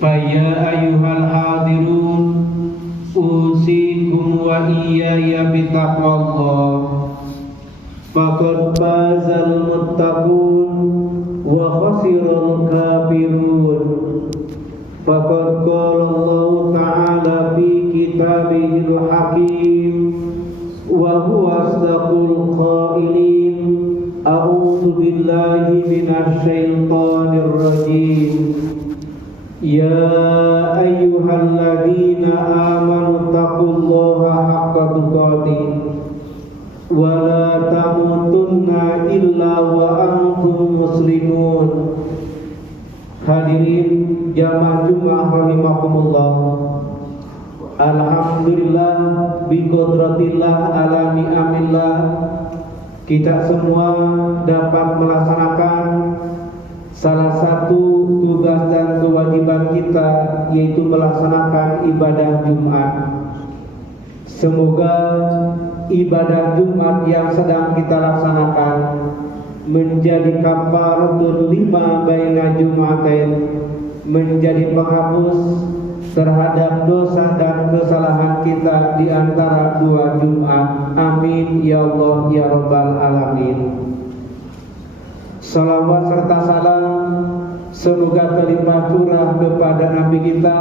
فيا أيها الحاضرون أوصيكم وإياي بتقوى الله فقد فاز المتقون وخسر الكافرون فقد قال الله تعالى في كتابه الحكيم وهو أصدق القائلين أعوذ بالله من الشيطان الرجيم يا أيها الذين آمنوا اتقوا الله حق تقاته ولا تموتن إلا وأنتم مسلمون. Hadirin jamaah Jumat rahimakumullah. Alhamdulillah biqudratillah ala ni'amillah, kita semua dapat melaksanakan salah satu tugas dan kewajiban kita, yaitu melaksanakan ibadah Jumat. Semoga ibadah Jumat yang sedang kita laksanakan menjadi kafaratul lima baina Jumatain, menjadi penghapus terhadap dosa dan kesalahan kita di antara dua Jumat. Amin ya Allah ya Rabbal alamin. Salawat serta salam semoga terlimpah curah kepada Nabi kita,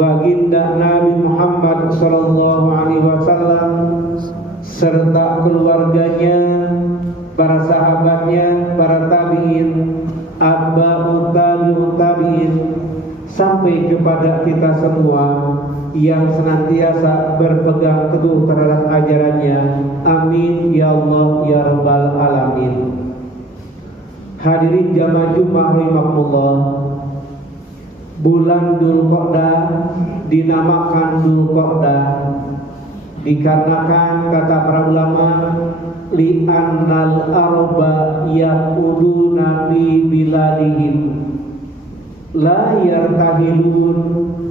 baginda Nabi Muhammad sallallahu alaihi wasallam, serta keluarganya, para sahabatnya, para tabi'in, atba'ut tabi'in, sampai kepada kita semua yang senantiasa berpegang teguh terhadap ajarannya. Amin ya Allah ya Rabbal alamin. Hadirin jamaah Jumat rahimakumullah, bulan Dzulqa'dah dinamakan Dzulqa'dah dikarenakan kata para ulama li'annal arba yaquduna fi biladihim la yartahilun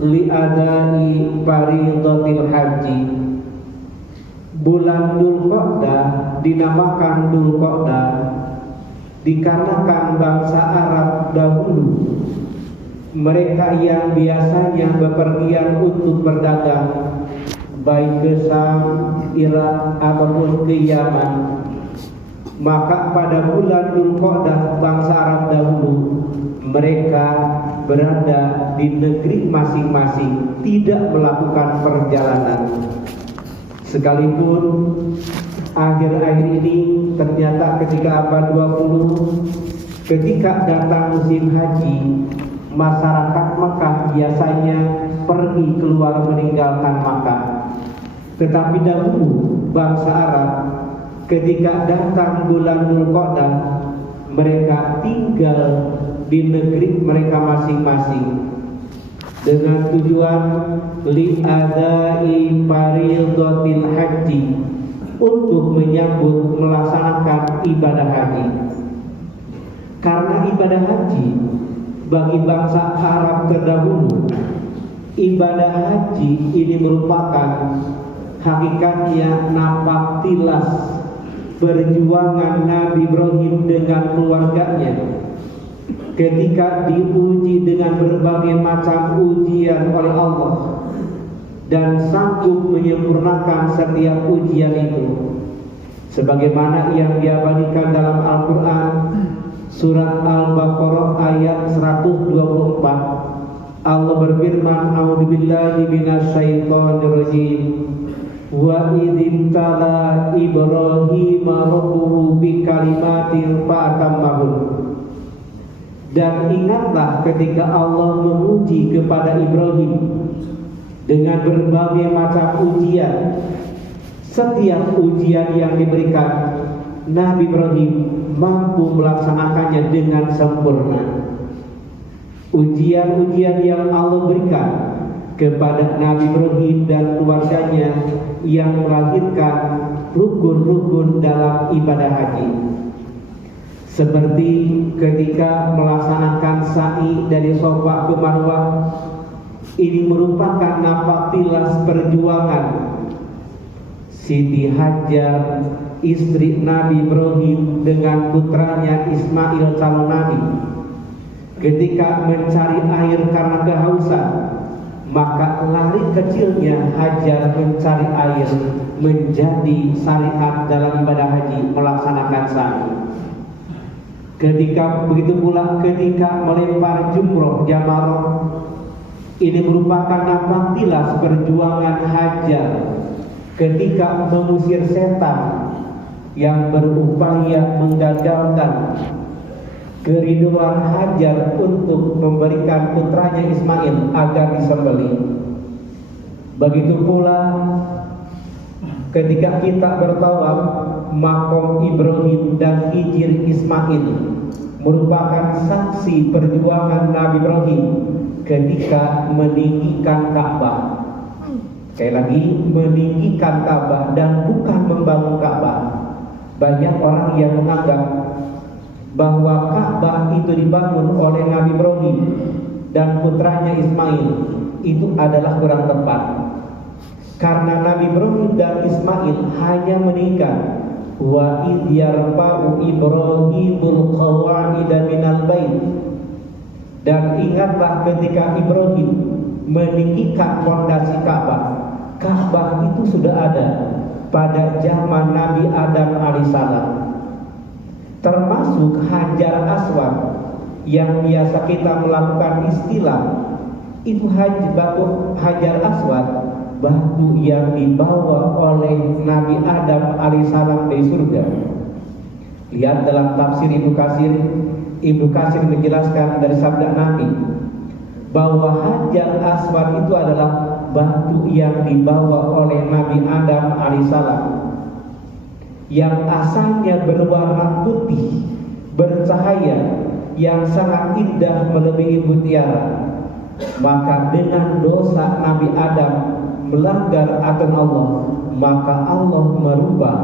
li'adai faridatil haji. Bulan Dzulqa'dah dinamakan Dzulqa'dah dikarenakan bangsa Arab dahulu, mereka yang biasanya bepergian untuk berdagang, baik ke Syam, Irak ataupun ke Yaman, maka pada bulan Dzulqa'dah bangsa Arab dahulu mereka berada di negeri masing-masing, tidak melakukan perjalanan. Sekalipun akhir-akhir ini ternyata ketika abad 20, ketika datang musim haji, masyarakat Makkah biasanya pergi keluar meninggalkan Makkah. Tetapi dahulu bangsa Arab ketika datang bulan Dzulqa'dah, mereka tinggal di negeri mereka masing-masing dengan tujuan li'adai faridatil haji, untuk menyambut melaksanakan ibadah haji. Karena ibadah haji bagi bangsa Arab terdahulu, ibadah haji ini merupakan hakikatnya napak tilas perjuangan Nabi Ibrahim dengan keluarganya ketika diuji dengan berbagai macam ujian oleh Allah dan sanggup menyempurnakan setiap ujian itu, sebagaimana yang diabadikan dalam Al-Quran surat Al-Baqarah ayat 124. Allah berfirman, a'udzubillahi minasyaitonirrajim, wa idzibtala Ibrahim rabbuhu bikalimatin fa'atammahun. Dan ingatlah ketika Allah menguji kepada Ibrahim dengan berbagai macam ujian. Setiap ujian yang diberikan, Nabi Ibrahim mampu melaksanakannya dengan sempurna. Ujian-ujian yang Allah berikan kepada Nabi Ibrahim dan keluarganya yang melahirkan rukun-rukun dalam ibadah haji, seperti ketika melaksanakan sa'i dari Shafa ke Marwah. Ini merupakan napaktilas perjuangan Siti Hajar, istri Nabi Ibrahim, dengan putranya Ismail calon Nabi ketika mencari air karena kehausan, maka lari kecilnya Hajar mencari air menjadi syariat dalam ibadah haji, melaksanakan sa'i. Ketika begitu pula ketika melempar jumroh jamarah, ini merupakan napaktilas perjuangan Hajar ketika mengusir setan yang berupaya menggagalkan kerinduan Hajar untuk memberikan putranya Ismail agar disembelih. Begitu pula ketika kita bertawaf, makom Ibrahim dan hijir Ismail merupakan saksi perjuangan Nabi Ibrahim ketika meninggikan Ka'bah. Sekali lagi, meninggikan Ka'bah dan bukan membangun Ka'bah. Banyak orang yang menganggap bahwa Ka'bah itu dibangun oleh Nabi Ibrahim dan putranya Ismail. Itu adalah kurang tepat, karena Nabi Ibrahim dan Ismail hanya menikah. Wa idh yarfa'u Ibrahimul qawa'ida minal bait. Dan ingatlah ketika Ibrahim meninggikan fondasi Ka'bah. Ka'bah itu sudah ada pada zaman Nabi Adam alaihissalam, termasuk Hajar Aswad yang biasa kita melakukan istilah. Itu batu Hajar Aswad, batu yang dibawa oleh Nabi Adam alaihissalam dari surga. Lihat dalam tafsir Ibnu Katsir. Ibnu Katsir menjelaskan dari sabda Nabi bahwa Hajar Aswad itu adalah batu yang dibawa oleh Nabi Adam alaihissalam, yang asalnya berwarna putih, bercahaya, yang sangat indah melebihi mutiara. Maka dengan dosa Nabi Adam melanggar aturan Allah, maka Allah merubah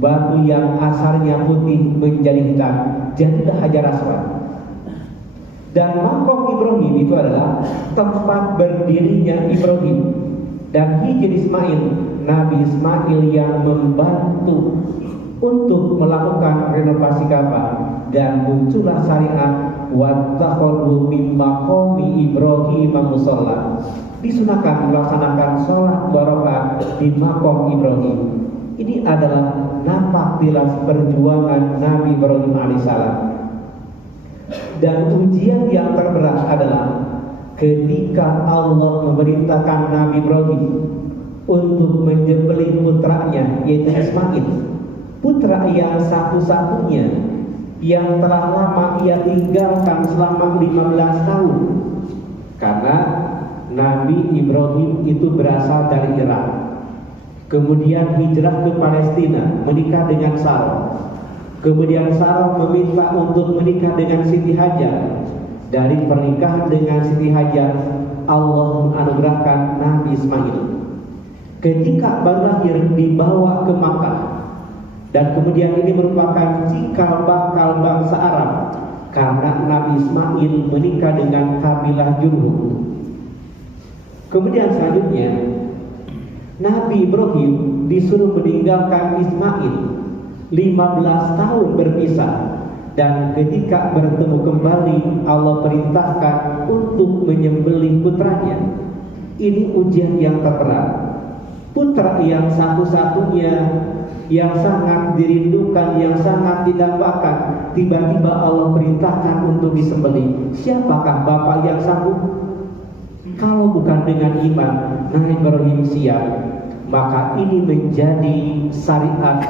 batu yang asalnya putih menjadi hitam, jadilah Hajar Aswad. Dan makom Ibrahim itu adalah tempat berdirinya Ibrahim dan hijir Ismail, Nabi Ismail yang membantu untuk melakukan renovasi Ka'bah, dan muncullah syariat wattakhadhu min maqami Ibrahim musalla. Disunahkan melaksanakan sholat barokah di makom Ibrahim. Ini adalah napaktilas perjuangan Nabi Ibrahim alaihissalam. Dan ujian yang terberat adalah ketika Allah memerintahkan Nabi Ibrahim untuk menyembelih putranya, yaitu Ismail, putra yang satu-satunya yang telah lama ia tinggalkan selama 15 tahun. Karena Nabi Ibrahim itu berasal dari Irak, kemudian hijrah ke Palestina, menikah dengan Sarah. Kemudian Sarah meminta untuk menikah dengan Siti Hajar. Dari pernikahan dengan Siti Hajar, Allah menganugerahkan Nabi Ismail. Ketika baru lahir dibawa ke Makkah, dan kemudian ini merupakan cikal bakal bangsa Arab, karena Nabi Ismail menikah dengan kabilah Jurhum. Kemudian selanjutnya Nabi Ibrahim disuruh meninggalkan Ismail 15 tahun berpisah, dan ketika bertemu kembali Allah perintahkan untuk menyembelih putranya. Ini ujian yang terberat. Putra yang satu-satunya, yang sangat dirindukan, yang sangat didambakan, tiba-tiba Allah perintahkan untuk disembelih. Siapakah bapak yang sanggup? Kalau bukan dengan iman, Nabi Ibrahim siap. Maka ini menjadi syariat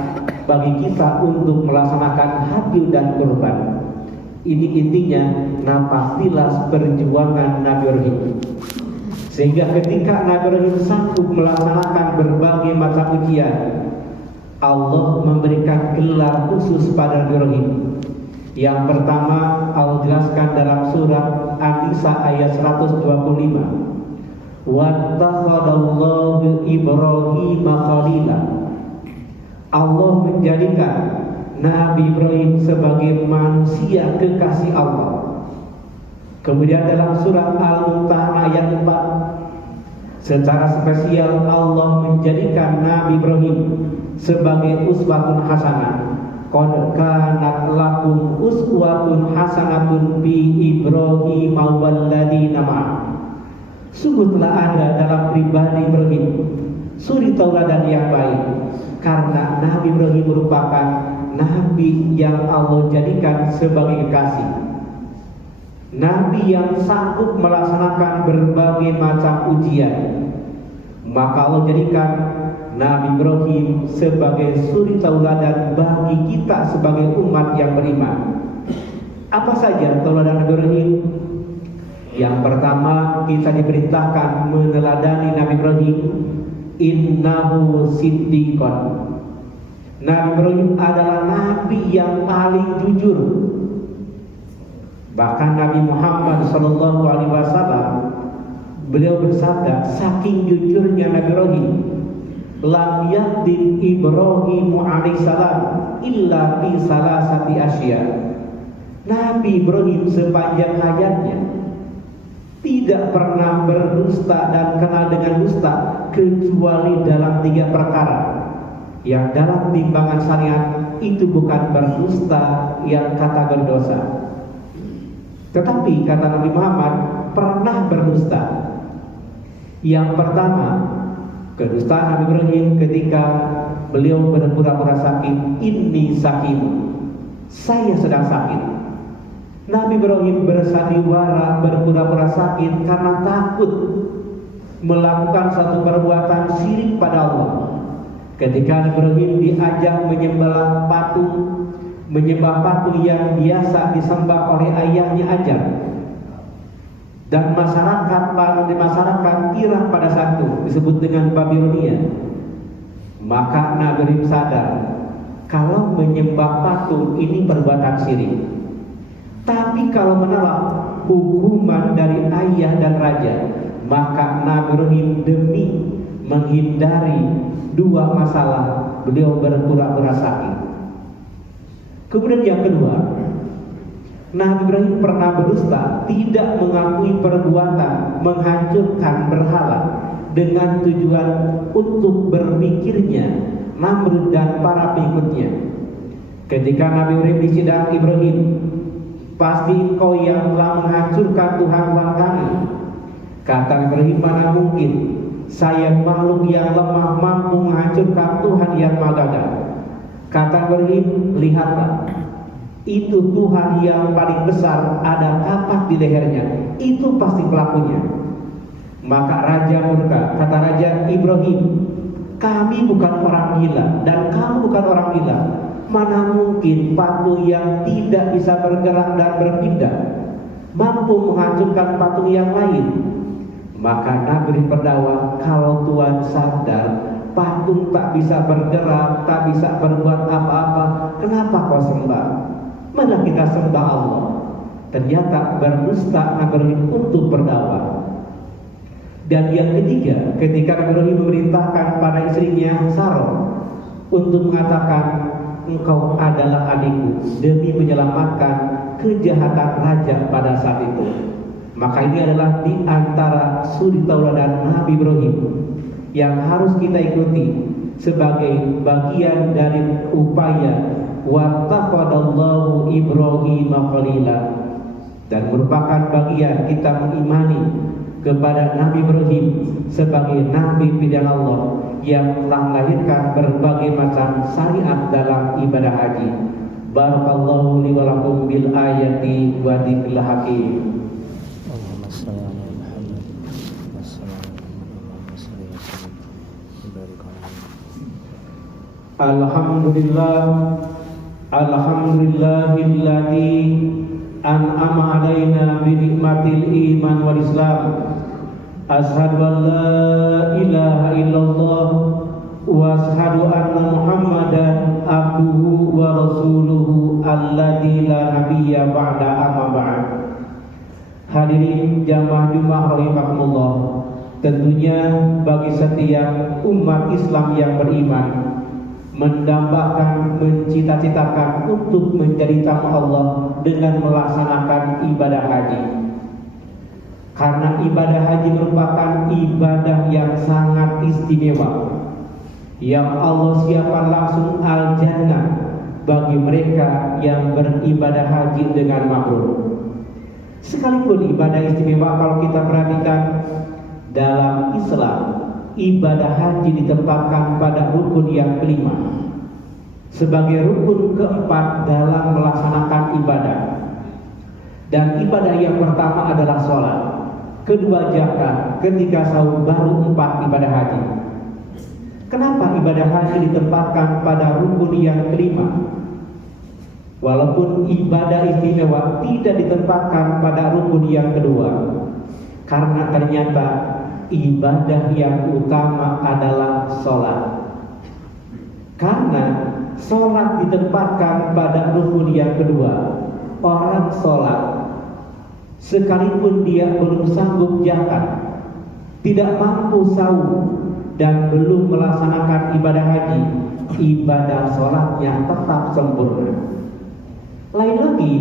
bagi kita untuk melaksanakan hadyu dan kurban. Ini intinya napaktilas perjuangan Nabi Ibrahim. Sehingga ketika Nabi Ibrahim sanggup melaksanakan berbagai macam ujian, Allah memberikan gelar khusus pada Nabi Ibrahim. Yang pertama Allah jelaskan dalam surat An-Nisa ayat 125. Wattakhadallahu Ibrahim khalila. Allah menjadikan Nabi Ibrahim sebagai manusia kekasih Allah. Kemudian dalam surat Al-Mumtahanah ayat 4, secara spesial Allah menjadikan Nabi Ibrahim sebagai uswatun hasanah, Qad kanat lakum uswatun hasanatun fi Ibrahim walladzina ma'ah. Sungguh telah ada dalam pribadi Ibrahim suri tauladan yang baik, karena Nabi Ibrahim merupakan Nabi yang Allah jadikan sebagai kekasih, Nabi yang sanggup melaksanakan berbagai macam ujian. Maka Allah jadikan Nabi Ibrahim sebagai suri tauladan bagi kita sebagai umat yang beriman. Apa saja tauladan Nabi Ibrahim? Yang pertama, kita diperintahkan meneladani Nabi Ibrahim. Innahu siddiqon. Nabi Ibrahim adalah Nabi yang paling jujur. Bahkan Nabi Muhammad SAW, beliau bersabda, saking jujurnya Nabi Ibrahim, lam yakdin Ibrahim alaihissalam illa fi salasati asya. Nabi Ibrahim sepanjang hayatnya tidak pernah berdusta dan kenal dengan dusta kecuali dalam 3 perkara yang dalam timbangan syariat itu bukan berdusta yang kata berdosa. Tetapi kata Nabi Muhammad pernah berdusta. Yang pertama, kedustaan Nabi Ibrahim ketika beliau berpura-pura sakit. Inni sakim, saya sedang sakit. Nabi Ibrahim bersandiwara berpura-pura sakit karena takut melakukan satu perbuatan syirik pada Allah. Ketika Nabi Ibrahim diajak menyembah patung yang biasa disembah oleh ayahnya Ajar, dan masyarakat irah pada saat itu disebut dengan Babilonia, maka Nabi Ibrahim sadar kalau menyembah patung ini perbuatan syirik. Tapi kalau menolak hukuman dari ayah dan raja, maka Nabi Ibrahim demi menghindari 2 masalah, beliau berpura-pura sakit. Kemudian yang kedua, Nabi Ibrahim pernah berdusta, tidak mengakui perbuatan menghancurkan berhala dengan tujuan untuk berpikirnya Namrud dan para pengikutnya. Ketika Nabi Ibrahim disidang, Ibrahim, pasti engkau yang telah menghancurkan Tuhan-Tuhan kami. Kata Ibrahim, mana mungkin saya makhluk yang lemah mampu menghancurkan Tuhan yang Maha Gagah. Kata Ibrahim, lihatlah, itu Tuhan yang paling besar ada kapak di lehernya, itu pasti pelakunya. Maka raja murka. Kata raja, Ibrahim, kami bukan orang gila dan kamu bukan orang gila. Mana mungkin patung yang tidak bisa bergerak dan berpindah mampu menghancurkan patung yang lain. Maka Nabi berdakwah, kalau Tuhan sadar patung tak bisa bergerak, tak bisa berbuat apa-apa, kenapa kau sembah? Mana kita sembah Allah. Ternyata berdusta Nabi untuk berdakwah. Dan yang ketiga, ketika Nabi memerintahkan pada istrinya Sarah untuk mengatakan, engkau adalah adikku, demi menyelamatkan kejahatan raja pada saat itu. Maka ini adalah di antara suri tauladan Nabi Ibrahim yang harus kita ikuti sebagai bagian dari upaya wattaqadallahu Ibrahim khalila, dan merupakan bagian kita mengimani kepada Nabi Ibrahim sebagai Nabi pilihan Allah yang telah melahirkan berbagai macam syariat dalam ibadah haji. Barakallahu li wa lakum bil ayati wa dzikril hakim. Allahumma shalli ala Muhammad wa sallallahu alaihi wasallam. Alhamdulillah, alhamdulillahilladzi an'ama alaina bi nikmatil iman wal islam. Ashhadu an la ilaha illallah wa ashhadu anna Muhammadan abduhu wa rasuluhu alladzi la nabiyya ba'da amma ba'd. Hadirin jamaah Jumat rahimakumullah, tentunya bagi setiap umat Islam yang beriman mendambakan, mencita-citakan untuk menjadi tamu Allah dengan melaksanakan ibadah haji. Karena ibadah haji merupakan ibadah yang sangat istimewa, yang Allah siapkan langsung al-jannah bagi mereka yang beribadah haji dengan mabrur. Sekalipun ibadah istimewa, kalau kita perhatikan dalam Islam, ibadah haji ditempatkan pada rukun yang kelima sebagai rukun keempat dalam melaksanakan ibadah. Dan ibadah yang pertama adalah sholat, kedua zakat, ketiga saum, baru 4 ibadah haji. Kenapa ibadah haji ditempatkan pada rukun yang kelima? Walaupun ibadah istimewa tidak ditempatkan pada rukun yang kedua, karena ternyata ibadah yang utama adalah sholat. Karena sholat ditempatkan pada rukun yang kedua, orang sholat sekalipun dia belum sanggup zakat, tidak mampu saum, dan belum melaksanakan ibadah haji, ibadah sholatnya tetap sempurna. Lain lagi,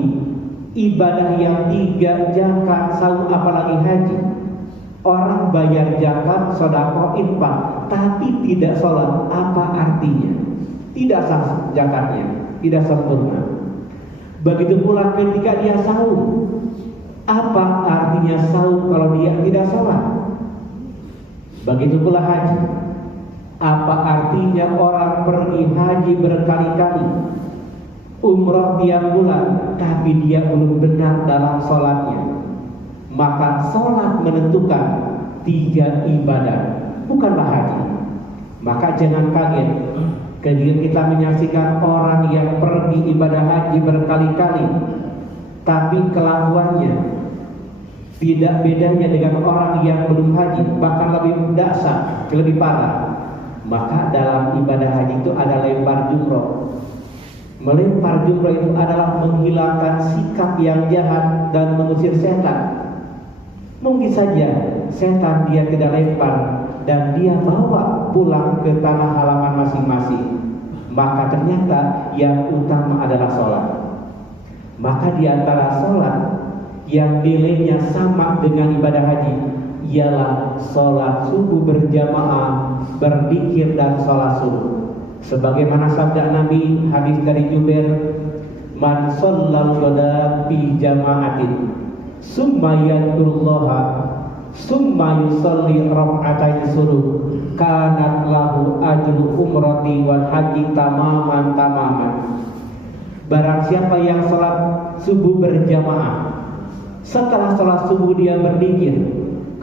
ibadah yang 3, zakat, saum, apalagi haji. Orang bayar zakat, sedekah, infak, tapi tidak sholat, apa artinya? Tidak sah zakatnya, tidak sempurna. Begitu pula ketika dia saum, apa artinya saum kalau dia tidak sholat? Begitu pula haji, apa artinya orang pergi haji berkali-kali, umrah tiap bulan, tapi dia belum benar dalam sholatnya? Maka sholat menentukan 3 ibadah, bukanlah haji. Maka jangan kaget ketika kita menyaksikan orang yang pergi ibadah haji berkali-kali, tapi kelakuannya tidak bedanya dengan orang yang belum haji, bahkan lebih dahsyat, lebih parah. Maka dalam ibadah haji itu ada lempar jumroh. Melempar jumroh itu adalah menghilangkan sikap yang jahat dan mengusir setan. Mungkin saja setan dia tidak lempar dan dia bawa pulang ke tanah halaman masing-masing. Maka ternyata yang utama adalah sholat. Maka di antara sholat yang nilainya sama dengan ibadah haji ialah sholat subuh berjamaah, berzikir dan sholat subuh. Sebagaimana sabda Nabi, hadis dari Jubair, man shallal ghada fi jama'atin summa yadkurullaha summa yusalli rak'atain subuh kanat lahu ajru umrati wal haji tamaman. Barang siapa yang sholat subuh berjamaah, setelah sholat subuh dia berzikir,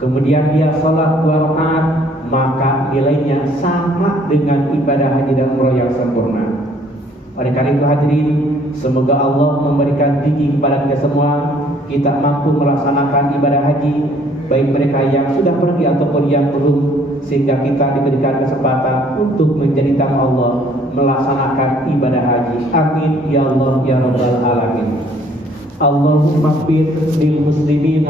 kemudian dia sholat 2 rakaat, maka nilainya sama dengan ibadah haji dan umrah yang sempurna. Oleh karena itu hadirin, semoga Allah memberikan rezeki kepada kita semua, kita mampu melaksanakan ibadah haji, baik mereka yang sudah pergi ataupun yang belum, sehingga kita diberikan kesempatan untuk menjadi tamu Allah melaksanakan ibadah haji. Amin ya Allah ya rabbal alamin. Allahumma fir lil muslimin